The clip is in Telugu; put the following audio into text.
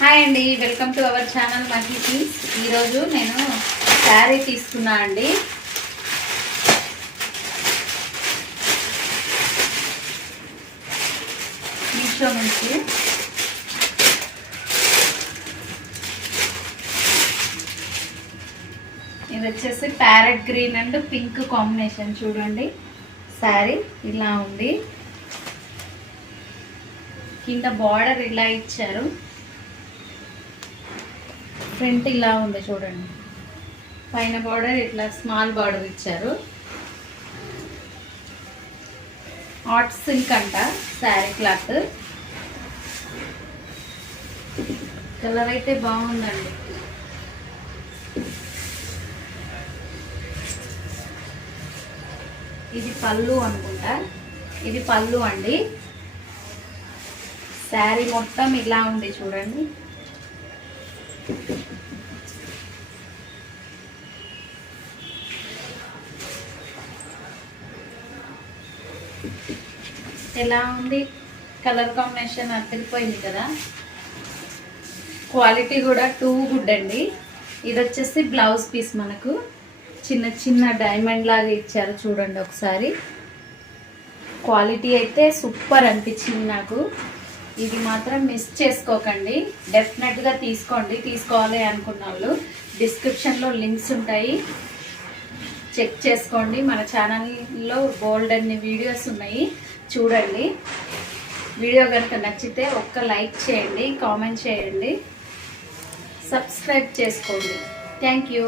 హాయ్ అండి welcome to our channel Mahi things ఈరోజు నేను శారీ తీసుకున్నా అండి. మీషో నుంచి. ఇది వచ్చేసి parrot green and pink combination చూడండి. శారీ ఇలా ఉంది. కింద బార్డర్ ఇలా ఇచ్చారు. ఫ్రంట్ ఇలా ఉంది చూడండి. పైన బార్డర్ ఇట్లా స్మాల్ బార్డర్ ఇచ్చారు. హాట్ సిల్క్ అంట శారీ క్లాత్ కలర్ అయితే బాగుందండి. ఇది పళ్ళు అనుకుంటా. ఇది పళ్ళు అండి. శారీ మొత్తం ఇలా ఉంది చూడండి. ఎలా ఉంది? కలర్ కాంబినేషన్ అద్దరిపోయింది కదా? క్వాలిటీ కూడా టూ గుడ్ అండి. ఇది వచ్చేసి బ్లౌజ్ పీస్ మనకు. చిన్న చిన్న డైమండ్ లాగా ఇచ్చారు చూడండి ఒకసారి. క్వాలిటీ అయితే సూపర్ అనిపించింది నాకు. ఇది మాత్రం మిస్ చేసుకోకండి. డెఫినెట్గా తీసుకోండి. తీసుకోవాలి అనుకున్న వాళ్ళు డిస్క్రిప్షన్లో లింక్స్ ఉంటాయి. చెక్ చేసుకోండి. మన ఛానల్లో గోల్డ్ అన్ని వీడియోస్ ఉన్నాయి. చూడండి. వీడియో కనుక నచ్చితే ఒక్క లైక్ చేయండి కామెంట్ చేయండి. సబ్స్క్రైబ్ చేసుకోండి. Thank you